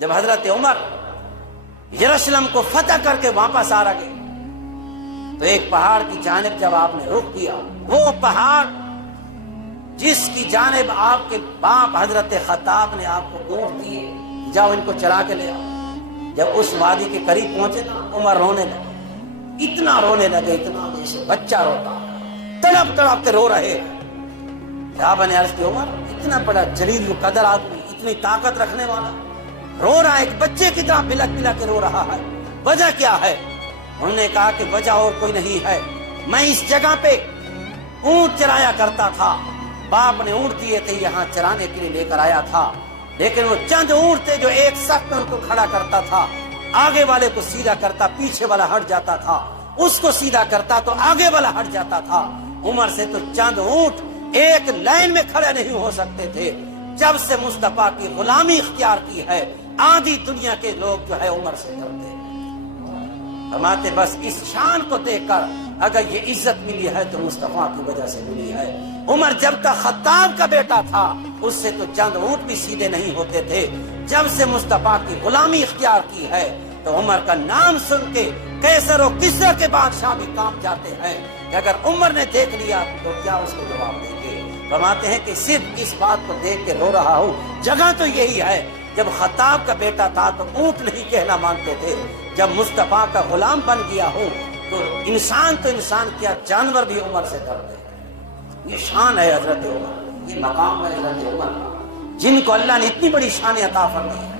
جب حضرت عمر یروشلم کو فتح کر کے واپس آ رہے تو ایک پہاڑ کی جانب جب آپ نے رخ کیا، وہ پہاڑ جس کی جانب آپ کے باپ حضرت خطاب نے آپ کو اونٹ دیے، جاؤ ان کو چرا کے لے آؤ، جب اس وادی کے قریب پہنچے نا عمر رونے لگے، اتنا رونے لگے، اتنا جیسے بچہ روتا، تڑپ تڑپ کے رو رہے۔ صحابہ نے عرض کی عمر اتنا بڑا جلیل القدر آدمی، اتنی طاقت رکھنے والا رو رہا ہے، ایک بچے کی طرح بلک بلک کے رو رہا ہے، وجہ کیا ہے؟ انہوں نے کہا کہ وجہ اور کوئی نہیں ہے، میں اس جگہ پہ اونٹ چرایا کرتا تھا، باپ نے اونٹ دیے تھے یہاں چرانے کے لیے لے کر آیا تھا، لیکن وہ چند اونٹ تھے جو ایک سخت ان کو کھڑا کرتا تھا، آگے والے کو سیدھا کرتا پیچھے والا ہٹ جاتا تھا، اس کو سیدھا کرتا تو آگے والا ہٹ جاتا تھا۔ عمر سے تو چند اونٹ ایک لائن میں کھڑے نہیں ہو سکتے تھے۔ جب سے مصطفیٰ کی غلامی اختیار کی ہے، آدھی دنیا کے لوگ جو ہے عمر سے ڈرتے ہیں۔ فرماتے بس اس شان کو دیکھ کر اگر یہ عزت ملی ہے تو مصطفیٰ کی وجہ سے ملی ہے۔ عمر جب تک خطاب کا بیٹا تھا اس سے تو چند اونٹ بھی سیدھے نہیں ہوتے تھے، جب سے مصطفیٰ کی غلامی اختیار کی ہے تو عمر کا نام سن کے قیصر و کسریٰ کے بادشاہ بھی کام جاتے ہیں کہ اگر عمر نے دیکھ لیا تو کیا اس کو جواب دیں گے۔ فرماتے ہیں کہ صرف اس بات کو دیکھ کے رو رہا ہوں، جگہ تو یہی ہے جب خطاب کا بیٹا تھا تو اونٹ نہیں کہنا مانتے تھے، جب مصطفیٰ کا غلام بن گیا ہوں تو انسان کیا جانور بھی عمر سے ڈرتے ہیں۔ یہ شان ہے حضرت عمر، یہ مقام ہے حضرت عمر، جن کو اللہ نے اتنی بڑی شان عطا فرمائی ہے۔